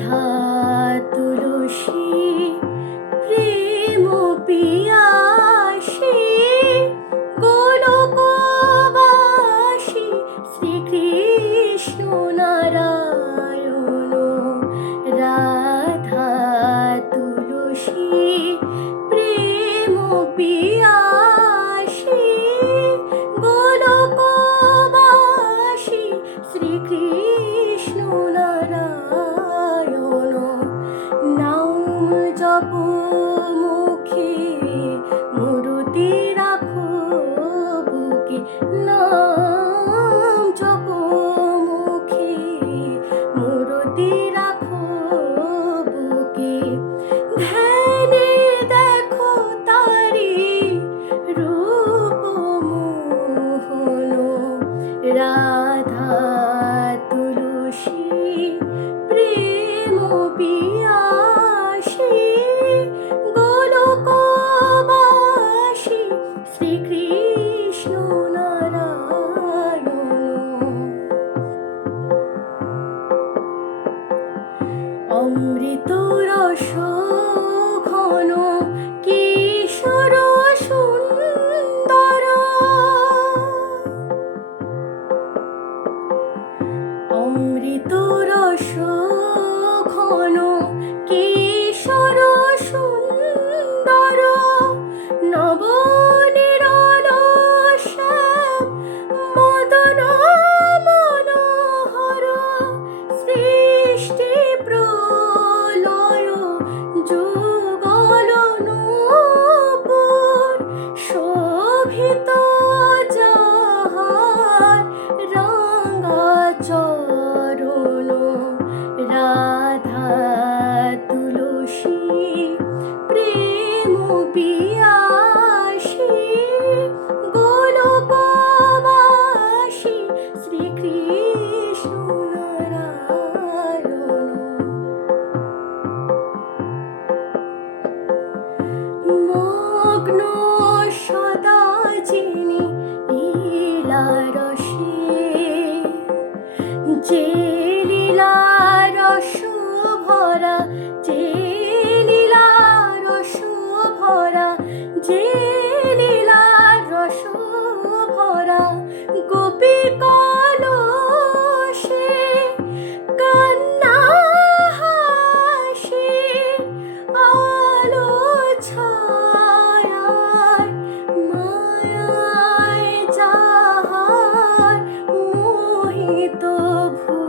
রাধা তুলসী প্রেম পিয়াসী গোলকবাসী শ্রীকৃষ্ণ নারায়ণ। রাধা তুলসী প্রেম পিয়াসী গোলকবাসী শ্রীকৃষ্ণ নারায়ণ। নাম জপ মুখে মূরতি রাখো বুকে, নাম জপ মুখে মূরতি রাখো বুকে। ধ্যানে দেখো তারি রূপ মোহন। রাধা তুলসী প্রেম পিয়াসী গোলকবাসী শ্রীকৃষ্ণ নারায়ণ। অমৃত রস ঘন কিশোর সুন্দর। অমৃত রস ঘন কিশোর সুন্দর। নব নিরল শ্যাম মদন মনোহর। সৃষ্টি প্রলয় যুগল নূপুর। শোভিত যাহার রাঙা চরণ। রাধা তুলসী প্রেম পিয়াসী গোলকবাসী শ্রীকৃষ্ণ নারায়ণ। মগ্ন সদা যিনি লীলা রসে, যে লীলা রস ভরা, যে লীলা রস ভরা, যে লীলা রস ভরা। গোপী কলসে কান্না হাসি আলো ছায়ায় মায়ায় যাহার মোহিত ভূ।